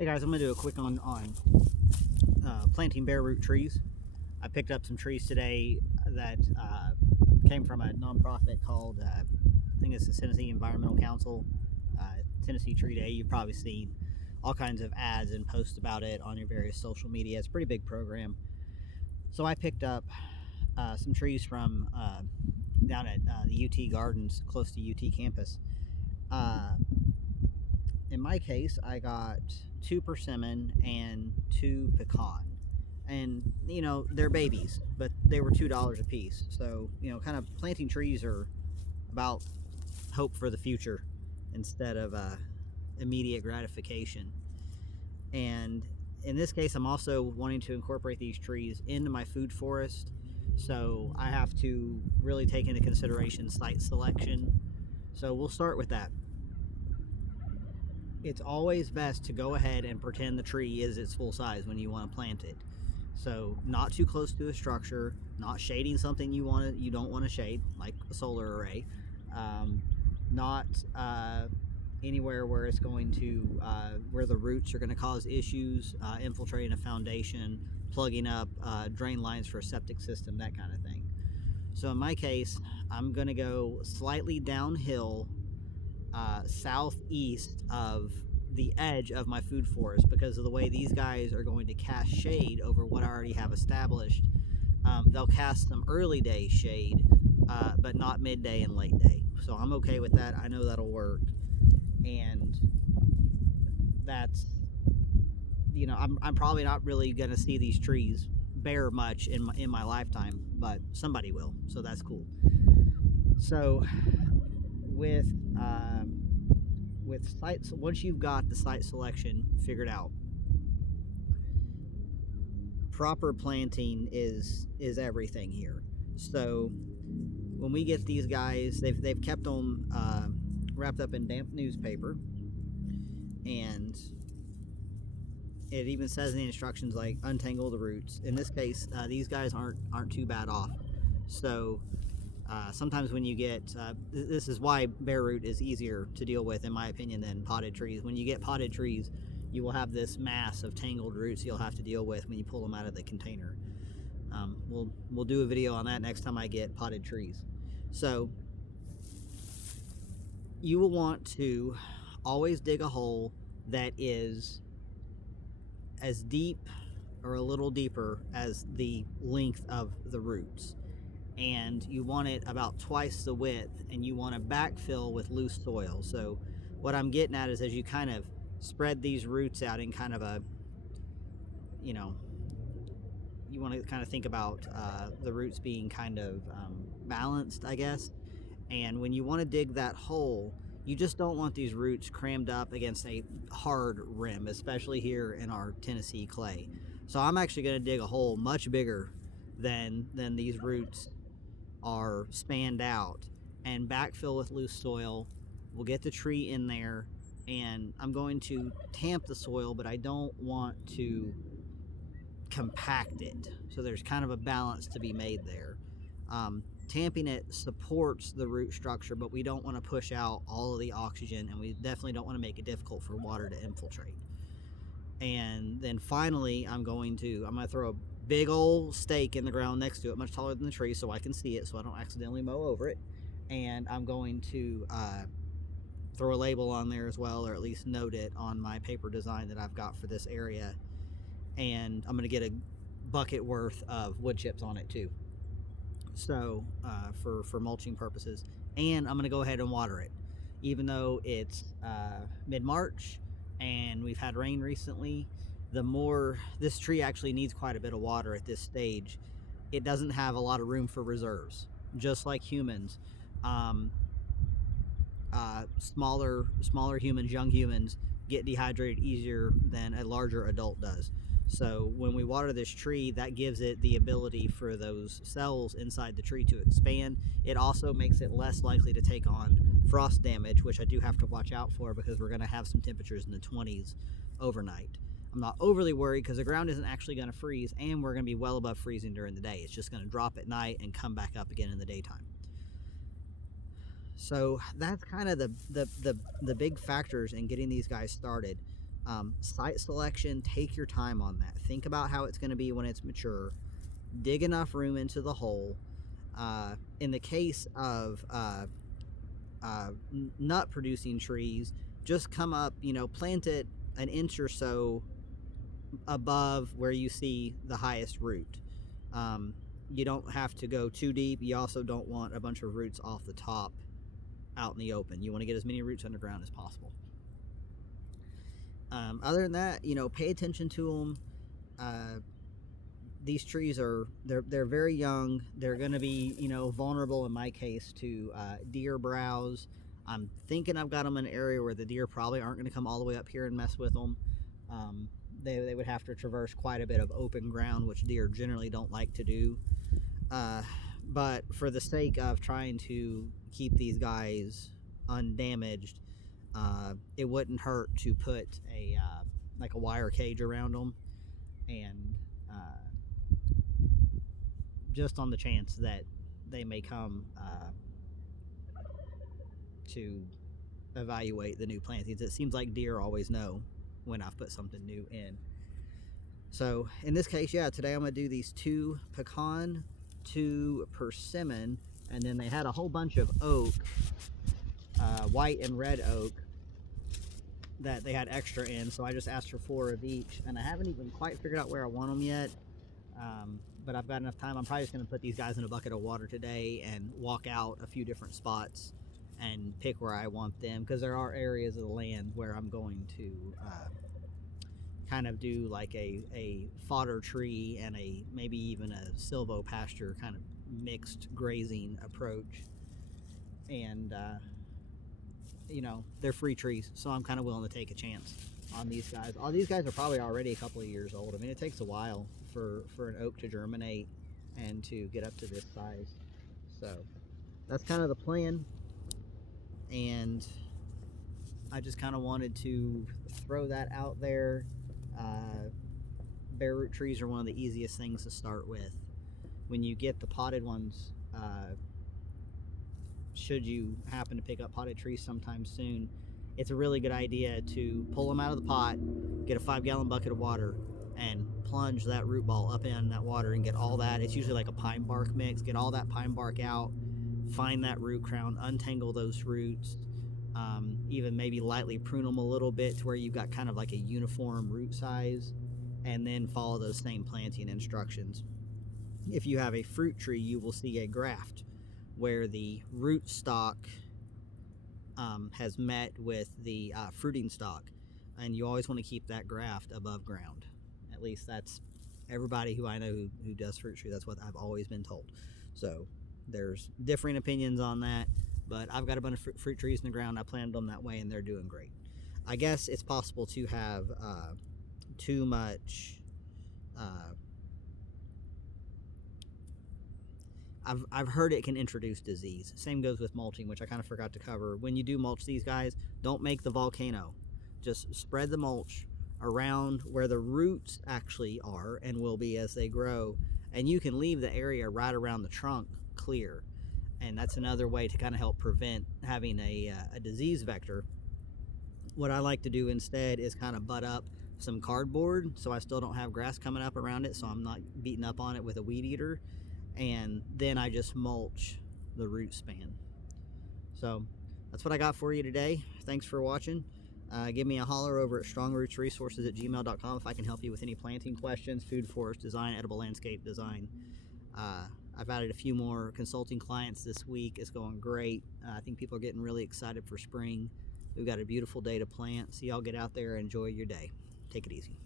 Hey guys, I'm going to do a quick on planting bare root trees. I picked up some trees today that came from a nonprofit called, I think it's the Tennessee Environmental Council, Tennessee Tree Day. You've probably seen all kinds of ads and posts about it on your various social media. It's a pretty big program. So I picked up some trees from down at the UT Gardens, close to UT campus. In my case, I got 2 persimmon and 2 pecan. And, they're babies, but they were $2 a piece. So, kind of planting trees are about hope for the future instead of immediate gratification. And in this case, I'm also wanting to incorporate these trees into my food forest. So I have to really take into consideration site selection. So we'll start with that. It's always best to go ahead and pretend the tree is its full size when you want to plant it. So not too close to a structure, not shading something you don't want to shade, like a solar array. Not anywhere where it's going to where the roots are going to cause issues, infiltrating a foundation, plugging up drain lines for a septic system, that kind of thing. So in my case, I'm going to go slightly downhill southeast of the edge of my food forest because of the way these guys are going to cast shade over what I already have established. They'll cast some early day shade, but not midday and late day. So I'm okay with that. I know that'll work. And that's, I'm probably not really going to see these trees bear much in my lifetime, but somebody will. So that's cool. So with sites, once you've got the site selection figured out, proper planting is everything here. So when we get these guys, they've kept them wrapped up in damp newspaper, and it even says in the instructions like untangle the roots. In this case, these guys aren't too bad off. So sometimes when you get, this is why bare root is easier to deal with, in my opinion, than potted trees. When you get potted trees, you will have this mass of tangled roots you'll have to deal with when you pull them out of the container. We'll do a video on that next time I get potted trees. So you will want to always dig a hole that is as deep or a little deeper as the length of the roots. And you want it about twice the width, and you want to backfill with loose soil. So what I'm getting at is as you kind of spread these roots out in kind of a, you want to kind of think about the roots being kind of balanced, I guess. And when you want to dig that hole, you just don't want these roots crammed up against a hard rim, especially here in our Tennessee clay. So I'm actually going to dig a hole much bigger than these roots are spanned out, and backfill with loose soil. We'll get the tree in there, and I'm going to tamp the soil, but I don't want to compact it. So there's kind of a balance to be made there. Tamping it supports the root structure, but we don't want to push out all of the oxygen, and we definitely don't want to make it difficult for water to infiltrate. And then finally, I'm going to throw a big old stake in the ground next to it, much taller than the tree, so I can see it, so I don't accidentally mow over it. And I'm going to throw a label on there as well, or at least note it on my paper design that I've got for this area. And I'm going to get a bucket worth of wood chips on it too, so for mulching purposes. And I'm going to go ahead and water it, even though it's mid-March and we've had rain recently. This tree actually needs quite a bit of water at this stage. It doesn't have a lot of room for reserves, just like humans. Smaller humans, young humans, get dehydrated easier than a larger adult does. So when we water this tree, that gives it the ability for those cells inside the tree to expand. It also makes it less likely to take on frost damage, which I do have to watch out for because we're going to have some temperatures in the 20s overnight. I'm not overly worried because the ground isn't actually going to freeze, and we're going to be well above freezing during the day. It's just going to drop at night and come back up again in the daytime. So that's kind of the big factors in getting these guys started. Site selection, take your time on that. Think about how it's going to be when it's mature. Dig enough room into the hole. In the case of nut producing trees, just come up, plant it an inch or so above where you see the highest root. Um, you don't have to go too deep. You also don't want a bunch of roots off the top out in the open. You want to get as many roots underground as possible. Other than that, pay attention to them. These trees they're very young. They're going to be vulnerable in my case to deer browse. I'm thinking I've got them in an area where the deer probably aren't going to come all the way up here and mess with them. They would have to traverse quite a bit of open ground, which deer generally don't like to do. But for the sake of trying to keep these guys undamaged, it wouldn't hurt to put a like a wire cage around them, and just on the chance that they may come to evaluate the new plantings. It seems like deer always know when I've put something new in. So in this case, yeah, today I'm going to do these 2 pecan, 2 persimmon, and then they had a whole bunch of oak, white and red oak, that they had extra in, so I just asked for 4 of each, and I haven't even quite figured out where I want them yet, but I've got enough time. I'm probably just going to put these guys in a bucket of water today and walk out a few different spots and pick where I want them, because there are areas of the land where I'm going to kind of do like a fodder tree and maybe even a silvo pasture kind of mixed grazing approach. And they're free trees, so I'm kind of willing to take a chance on these guys. All these guys are probably already a couple of years old. I mean, it takes a while for an oak to germinate and to get up to this size. So that's kind of the plan, and I just kind of wanted to throw that out there. Bare root trees are one of the easiest things to start with. When you get the potted ones, should you happen to pick up potted trees sometime soon, it's a really good idea to pull them out of the pot, get a 5-gallon bucket of water, and plunge that root ball up in that water and get all that. It's usually like a pine bark mix. Get all that pine bark out, find that root crown, untangle those roots, even maybe lightly prune them a little bit to where you've got kind of like a uniform root size, and then follow those same planting instructions. If you have a fruit tree, you will see a graft where the root stock has met with the fruiting stock, and you always want to keep that graft above ground. At least that's everybody who I know who does fruit tree. That's what I've always been told. So there's differing opinions on that, but I've got a bunch of fruit trees in the ground. I planted them that way, and they're doing great. I guess it's possible to have too much. I've heard it can introduce disease. Same goes with mulching, which I kind of forgot to cover. When you do mulch these guys, don't make the volcano. Just spread the mulch around where the roots actually are and will be as they grow. And you can leave the area right around the trunk clear. And that's another way to kind of help prevent having a disease vector. What I like to do instead is kind of butt up some cardboard so I still don't have grass coming up around it, so I'm not beating up on it with a weed eater. And then I just mulch the root span. So that's what I got for you today. Thanks for watching. Give me a holler over at strongrootsresources@gmail.com if I can help you with any planting questions, food forest design, edible landscape design. I've added a few more consulting clients this week. It's going great. I think people are getting really excited for spring. We've got a beautiful day to plant, so y'all get out there and enjoy your day. Take it easy.